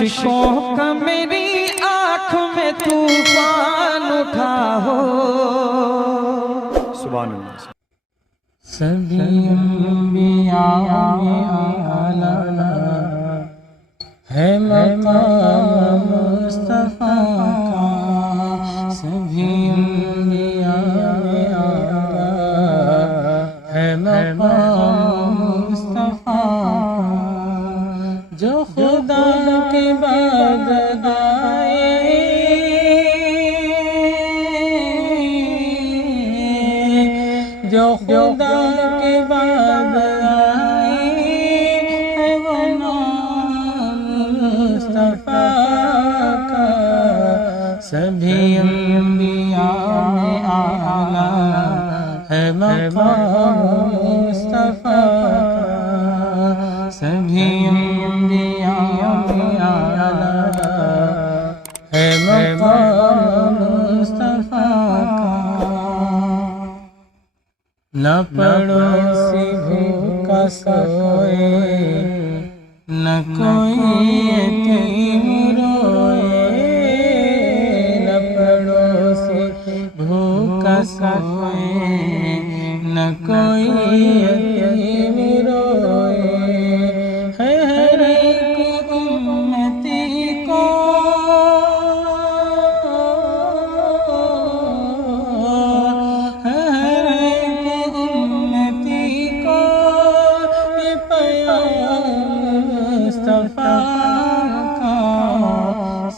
اشکوں کا میری آنکھ میں طوفان اٹھا ہو. سبحان اللہ. سبھی انبیاء میں اعلیٰ ہے مقام مصطفیٰ کا. سبھی انبیاء میں اعلیٰ ہے مقام مصطفیٰ کا. جو خدا کے بعد آئے جو خدا کے بعد آئے ہے وہ نام مصطفیٰ کا. سبھی انبیاء میں اعلیٰ ہے مقام مصطفیٰ کا. سبھی انبیاء میں اعلیٰ ہے مقام مصطفیٰ کا. نہ پڑوسی بھوکا سوئے نہ کوئی یتیم روئے. نہ پڑوسی بھوکا سوئے نہ کوئی یتیم روئے. ہر ایک امتی کو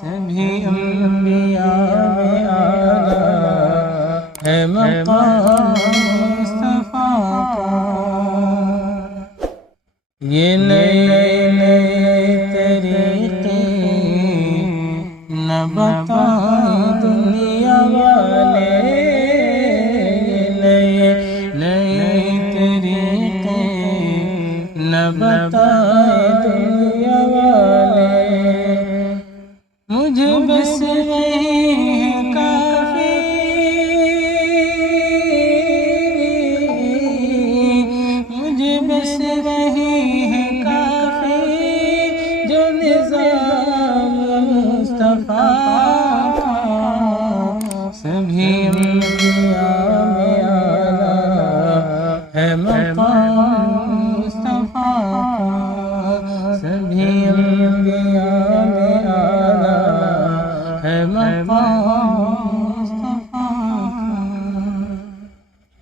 سبھی انبیاء میں اعلیٰ ہے مقام مصطفیٰ کا. یہ نئے نئے طریقے نہ بتائیں دنیا والے. یہ نئے نئے طریقے نہ بتائیں دنیا والے. مجھے بس وہی ہے کافی مجھے بس وہی ہے کافی جو نظام مصطفیٰ کا. سبھی انبیاء میں اعلیٰ ہے مقام